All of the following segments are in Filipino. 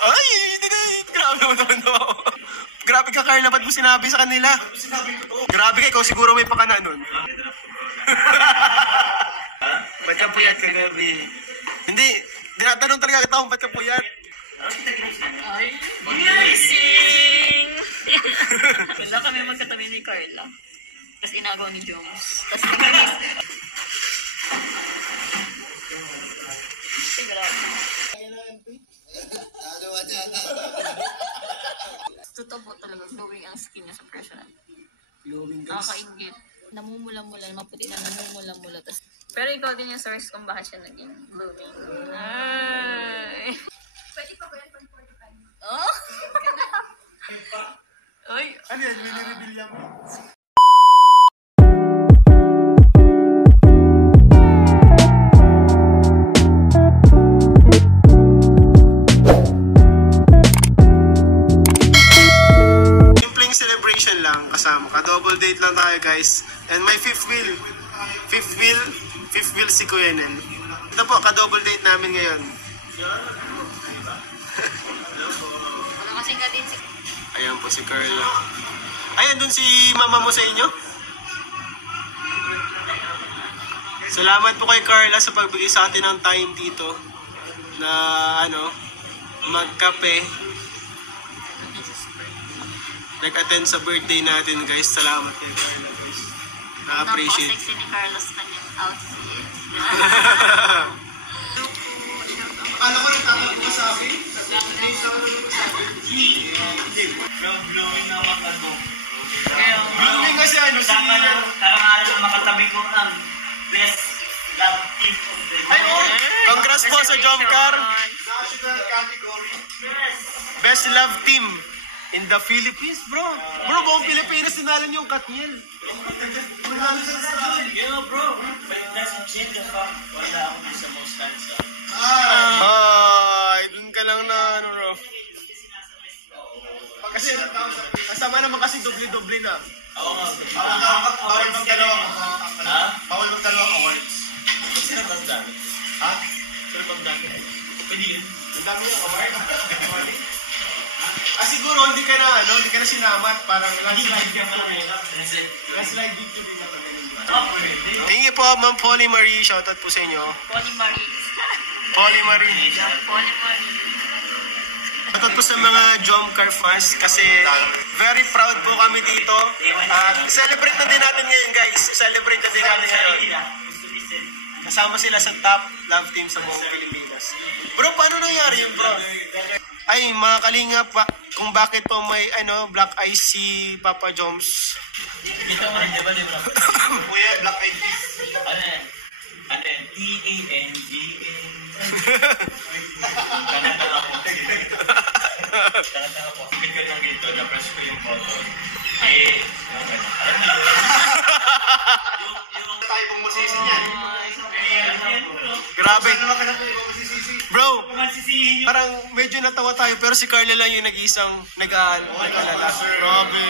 Ay, grabe naman ako. Grabe ka, Carla, ba't mo sinabi sa kanila? Grabe ka, ikaw siguro may pakana nun. Ba't ka puyat kagabi? Hindi, dinatanong talaga kita kung ba't ka puyat. Ay, amazing! Wala kami magkatabi ni Carla. Tapos inagaw ni Jones. Tapos nag-miss. Totoo talaga, glowing ang skin niya sa personal. Glowing guys. Nakakaingit. Namumula-mula, maputi na namumula-mula. Pero ikaw din yung source kung bakit siya naging glowing. Ay! Pwede pa ba yan pag 45? Oh? Ay! Ano yan? Mini-reveal yan mo? Celebration lang kasama ka. Double date lang tayo guys. And my fifth wheel si Kuya Nel. Ito po, ka-double date namin ngayon. Ano kasi nga din si... Ayan po si Carla. Ayan dun si mama mo sa inyo. Salamat po kay Carla sa pagbigay sa atin ng time dito na magkape. Nag-attend sa birthday natin guys. Salamat kay Carla guys. Na-appreciate. Napaka-sexy ni Carlos kanyang outfit. Akala ko nagtatanong ka sa akin. Glowing naman ano. Blooming kasi si... Parang makatabi ko ang best love team of the year. Ay, oh! Congrats po sa Jomcar. National category. Yes. Best love team in the Philippines, bro. Bro, buong Pilipinas sinalo niyo yung Katniel. Yeah, bro. But it doesn't change the fact wala ako din sa most times. Ay, dun ka lang na, bro. Kasi, kasama naman kasi doble-doble na. Oo nga. Bawal magdalawang Ha? bawal magdalawang awards. Sino bang dami? Ha? Sino bang dami? Pwede yun. Ang dami yung award. Siguro hindi ka na sinamat. Parang Hindi ka mahirap. landslide victory na pag Pwede. Thank you po, Ma'am Polly Marie. Shoutout po sa inyo. Polly Marie. Polly Marie. Polly Marie. Shoutout po sa mga Jomcar fans kasi very proud po kami dito. Celebrate na din natin ngayon guys. Celebrate na din natin ngayon. Kasama sila sa top love team sa buong Pilipinas. Bro, paano nangyari yun, bro? Ay, mga kalingap, kung bakit po may black eyes si Papa Joms. Kita mo rin, di ba? Kuya, Black Eyed Peas. Ano yan? Ano yan? T-A-N-G-N. Kanata ako. Kanata ako. Kapit ko nung dito, na-press ko yung button. Yung tayo pong masisi niyan. Grabe. Ano naman ka na tayo pong masisisi? Bro, Masisihin parang medyo natawa tayo pero si Carla lang yung nag-iisang nag-alala. Grabe,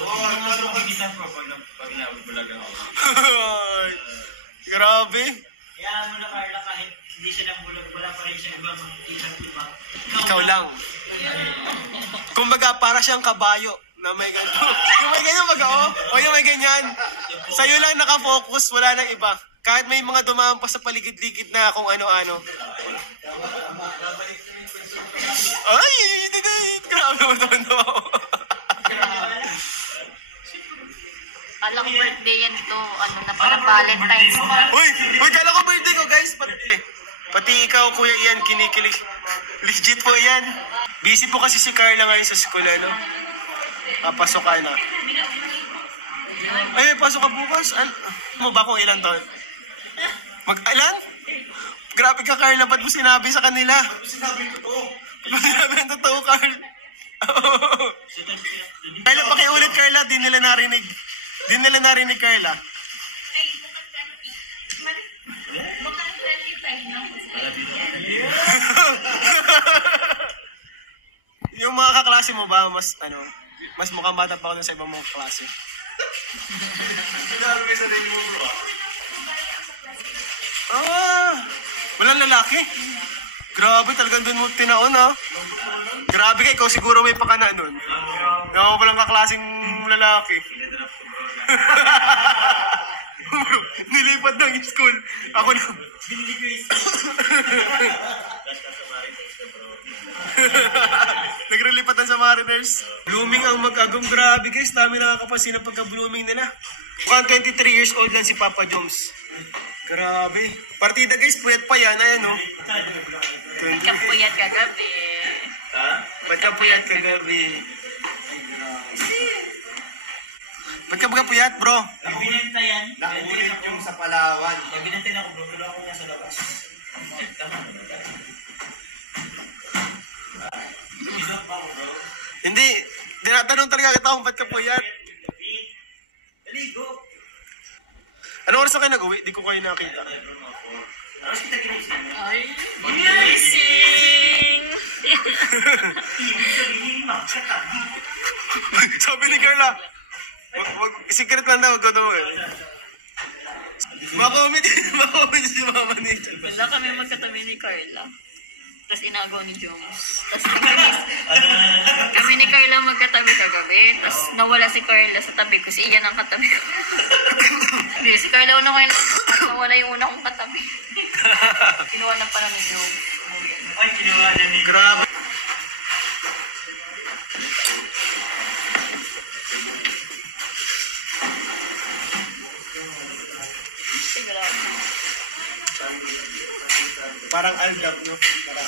Ano ka kita po pag nabubulag ako? Grabe. Kaya mo na Carla kahit hindi siya nabulag, wala pa rin siya ibang ilang iba. Ikaw lang. Kumbaga, para siyang kabayo na may ganyan. Yung may ganyan o yung may ganyan. Sa'yo lang nakafocus, wala nang iba. Kahit may mga dumaan pa sa paligid-ligid na kung ano-ano. Ay, grabe naman ako. Alam ko birthday yan ito. Na para Valentine's na. Uy, kala ko birthday ko guys. Pati ikaw, Kuya Ian, kinikilig. Legit po yan. Busy po kasi si Carla ngayon sa school, Papasok ka na. Ay, pasok ka bukas. Ano mo ba kung ilang taon? Mag-ilan? Grabe ka, Carla. Ba't mo sinabi sa kanila? Sinabi ko to. Sinabi ang totoo, Carla. Carla, pakiulit, Carla. Di nila narinig. Carla. Baka 25 na. Yung mga kaklase mo ba, mas mukhang bata pa ako dun sa ibang mga klase? Sinabi ko sa sarili mo, bro. Walang lalaki. Grabe, talagang doon mo tinaon, ha? Grabe ka, ikaw siguro may pakana nun. Ako palang kaklaseng lalaki. Nilipat ng school. Ako na. Nagrelipatan sa Mariners. Blooming ang mag-agong. Grabe guys, dami nakakapansin ang pagka-blooming nila. Mukhang 23 years old lang si Papa Joms. Grabe. Partida guys, puyat pa yan. Ayan o. Kapuyat kagabi. Ba't ka puyat kagabi? Ba't ka puyat bro? Binenta yan. Nakulit yung sa Palawan. Binenta na ako bro. Pero ako nasa labas. Tama na ba? Binok pa ako bro. Hindi. Tinatanong talaga kita kung ba't ka puyat. Daligo. Anong oras na kayo nag-uwi? Di ko kayo nakita. Aras kita ginising. Ay, amazing! Ibig sabihin, magsaka. Sabi ni Carla, secret lang daw, wag daw. Makomment si mama ni John. Wala kami magkatabi ni Carla. Tapos inagaw ni Jones. Tapos kami ni Carla magkatabi kagabi. Tapos nawala si Carla sa tabi ko. Si Ian ang katabi ko. Hindi, si Carla una kayo nawala yung una kong katabi. Kinuha na pala ni Jones. Ay, kinuha na ni. Grabe. Parang aldab, no? Parang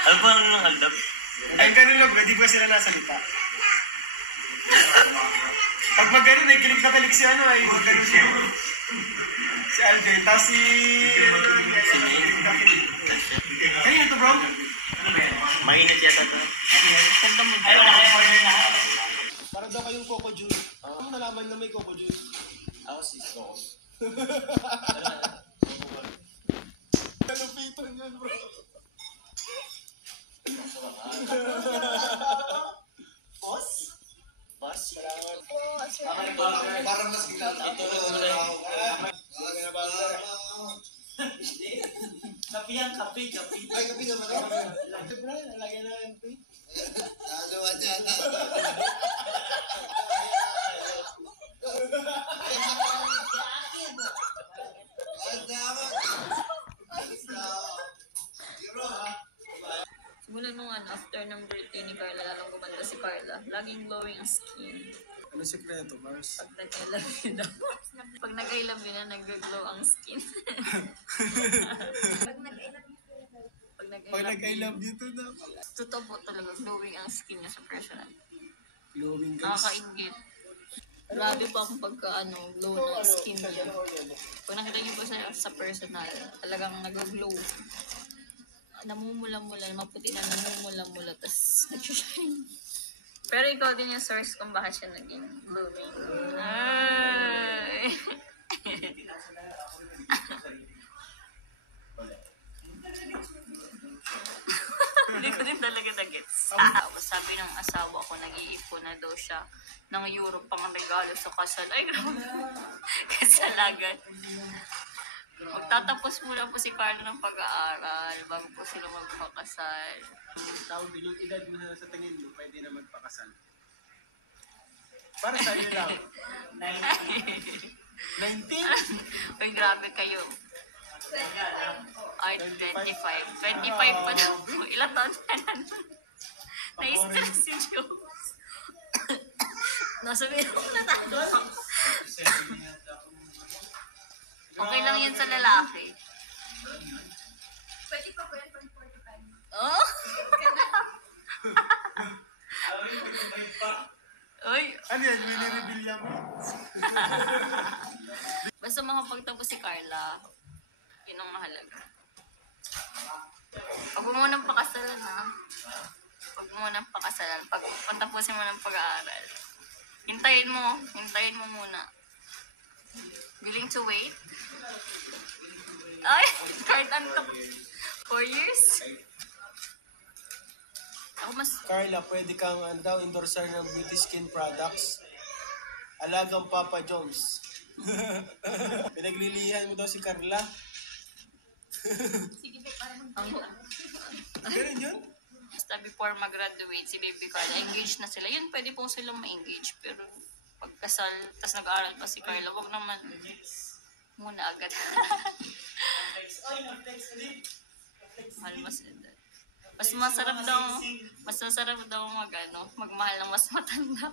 Ano ba ang haldap? ay, ganun lang, di ba sila nasalita? Pag magaling, nakikilig na kilig si ano, ay magaling siya. Si Alden, tapos si... Kanina to, bro? Mainit yata to. Ganda mo Ay, wala kayo order na. Para daw kayong Coco Juice. Ano mo nalaman na may Coco Juice? Ako si Coco. Nalupitan yun, bro. Boss? Boss? Parang mas ginatulog na ako. Kapi yan, kapi. Ay, kapi naman ako. Bro, nalagyan na yung pay. Nagawa niya na. Simula nung after ng birthday ni Carla, lalong gumanda si Carla. Laging glowing ang skin. Ano sekreto, Mars? Pag nag-I love you daw. Pag nag-I love you na, nag-glow ang skin. Pag nag-I love you to na. Totoo po talaga, glowing ang skin niya sa personal. Glowing guys. Nakakaingit. Grabe pa ang glow ng skin niya. Pag nakita niyo po sa personal, talagang nag-glow. Namumula-mula, maputi na namumula-mula, tapos nag-shine. Pero ikaw din yung source kung bakit siya naging blooming. Ay! Hindi ko din talaga na-gets. Sabi ng asawa ko, nag-iipon na daw siya ng euro pang regalo sa kasal. Ay, grabe. Kasalagan. Magtatapos muna po si Carla ng pag-aaral bago po sila magpakasal. Tawag din yung edad mo sa tingin mo, pwede na magpakasal. Para sa iyo lang. 19? Uy, grabe kayo. Ay, 25. 25 pa daw po. Ilang taon na lang. Na-stress si Jules. Nasabi ko na tayo. Okay lang yun sa lalaki. Pwede pa po yan pang 45. Oh? Uy, Ano yan? Mini-reveal yan mo. basta makapagtapos si Carla, yun ang mahalaga. Pag mo munang pakasalan ha. Pag mo munang pakasalan, pag patapusin mo ng pag-aaral, hintayin mo muna. Willing to wait? Ay, kahit antok. 4 years? Ako mas... Carla, pwede kang endorser ng beauty skin products. Alagang Papa Jones. Pinaglilihan mo daw si Carla. Sige, be, para Ang, Ganun yun? basta before mag-graduate, si Baby Carla, engaged na sila. Yun, pwede po silang ma-engage. Pero pagkasal, tas nag-aaral pa si Carla, wag naman muna agad. Mahal mas masarap daw mag ano, magmahal ng mas matanda.